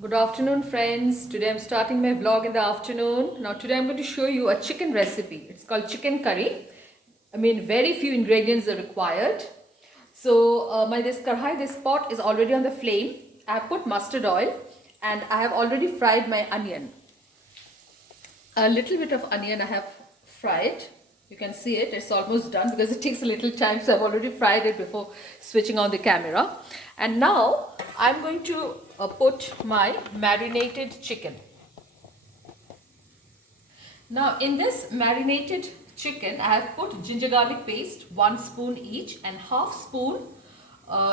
Good afternoon, friends. Today I'm starting my vlog in the afternoon. Now today I'm going to show you a chicken recipe. It's called chicken curry. Very few ingredients are required. So this karhai, this pot is already on the flame. I have put mustard oil and I have already fried my onion. A little bit of onion I have fried. You can see it, it's almost done because it takes a little time, so I've already fried it before switching on the camera. And now I'm going to put my marinated chicken. Now in this marinated chicken I have put ginger garlic paste, 1 spoon each, and half spoon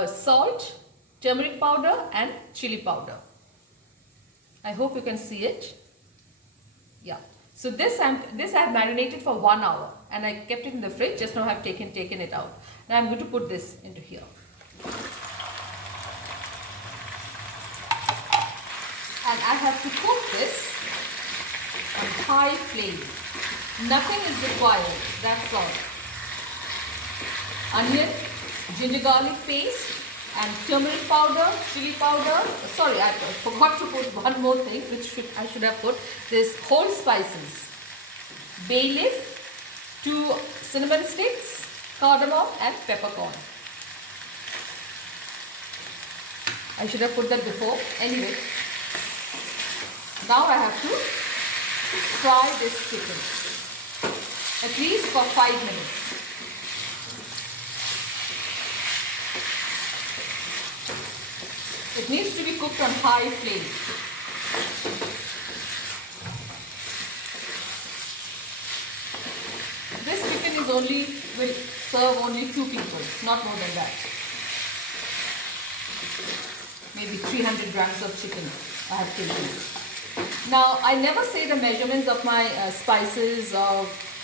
salt, turmeric powder and chili powder. I hope you can see it. Yeah. So this I have marinated for 1 hour and I kept it in the fridge. Just now I have taken it out. Now I'm going to put this into here. And I have to cook this on high flame. Nothing is required. That's all. Onion, ginger garlic paste and turmeric powder, chili powder. Sorry, I forgot to put one more thing which I should have put. This whole spices. Bay leaf, 2 cinnamon sticks, cardamom and peppercorn. I should have put that before. Anyway, now I have to fry this chicken at least for 5 minutes. It needs to be cooked on high flame. This chicken will serve only 2 people, not more than that. Maybe 300 grams of chicken I have taken. Now I never say the measurements of my spices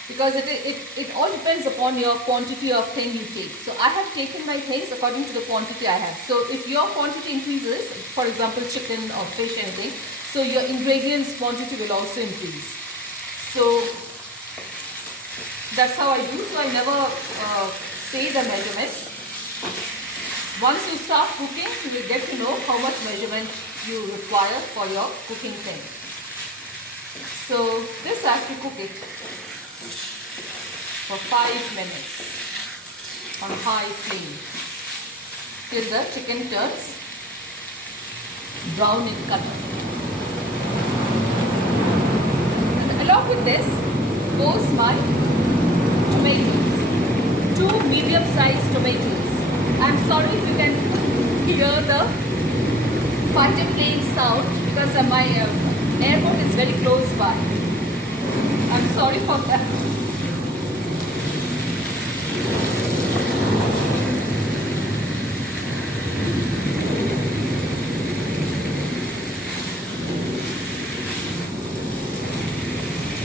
because it all depends upon your quantity of thing you take. So I have taken my things according to the quantity I have. So if your quantity increases, for example chicken or fish, anything, so your ingredients quantity will also increase. So that's how I do. So I never say the measurements. Once you start cooking, you will get to know how much measurement you require for your cooking thing. So this I have to cook it for 5 minutes on high flame till the chicken turns brown in color. And along with this goes my tomatoes, 2 medium-sized tomatoes. I'm sorry if you can hear the fighter plane sound because my airport is very close by. I'm sorry for that.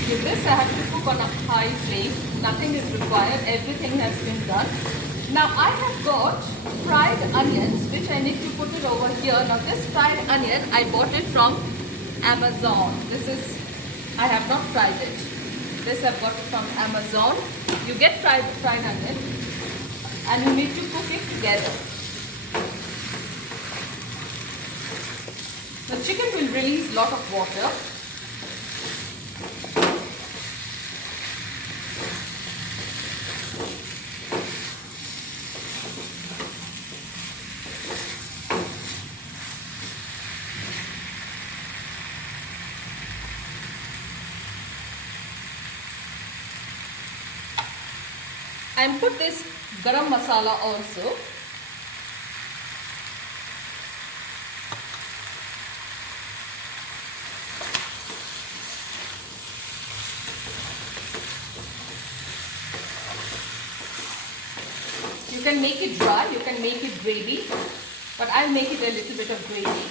With this I have to cook on a high flame. Nothing is required. Everything has been done. Now I have got fried onions which I need to put it over here. Now this fried onion I bought it from Amazon. I have not fried it. This I've got it from Amazon. You get fried onion and you need to cook it together. The chicken will release lot of water. And put this garam masala also. You can make it dry, you can make it gravy, but I'll make it a little bit of gravy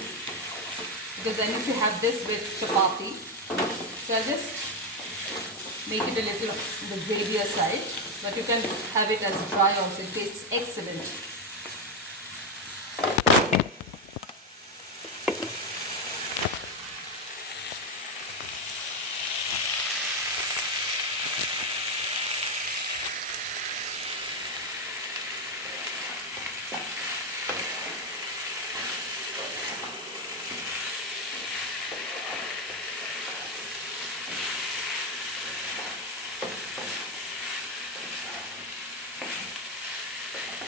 because I need to have this with chapati. So I'll just make it a little on the gravier side. But you can have it as dry also. It tastes excellent.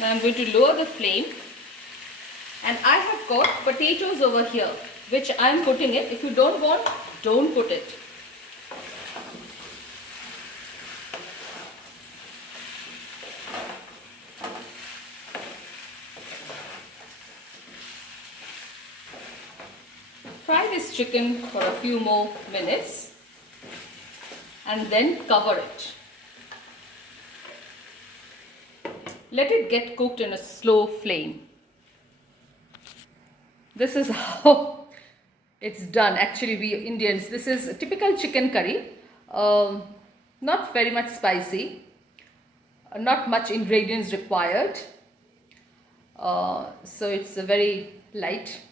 Now I'm going to lower the flame, and I have got potatoes over here which I am putting it. If you don't want, don't put it. Fry this chicken for a few more minutes and then cover it. Let it get cooked in a slow flame. This is how it's done. Actually, we Indians, this is a typical chicken curry. Not very much spicy, not much ingredients required. So it's a very light.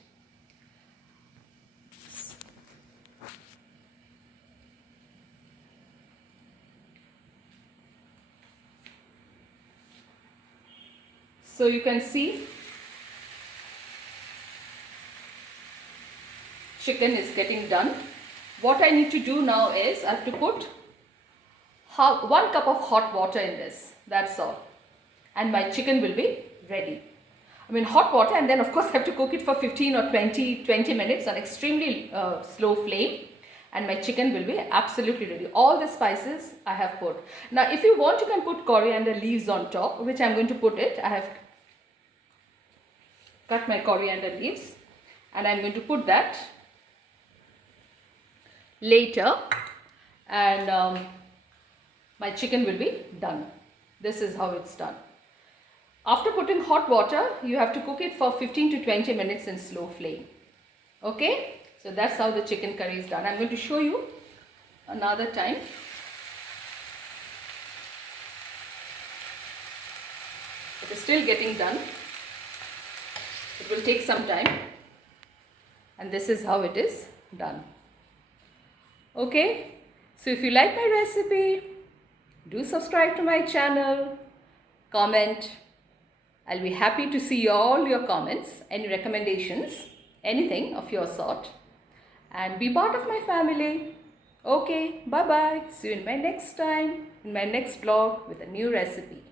So you can see chicken is getting done. What I need to do now is I have to put 1 cup of hot water in this. That's all. And my chicken will be ready. I mean hot water, and then of course I have to cook it for 15 or 20 minutes on extremely slow flame. And my chicken will be absolutely ready. All the spices I have put. Now if you want, you can put coriander leaves on top, which I am going to put it. I have cut my coriander leaves and I am going to put that later, and my chicken will be done. This is how it's done. After putting hot water, you have to cook it for 15 to 20 minutes in slow flame. Okay, so that's how the chicken curry is done. I'm going to show you another time. It is still getting done. It will take some time, and this is how it is done. Okay, so if you like my recipe, do subscribe to my channel, comment. I'll be happy to see all your comments, any recommendations, anything of your sort, and be part of my family. Okay, bye bye. See you in my next time, in my next vlog with a new recipe.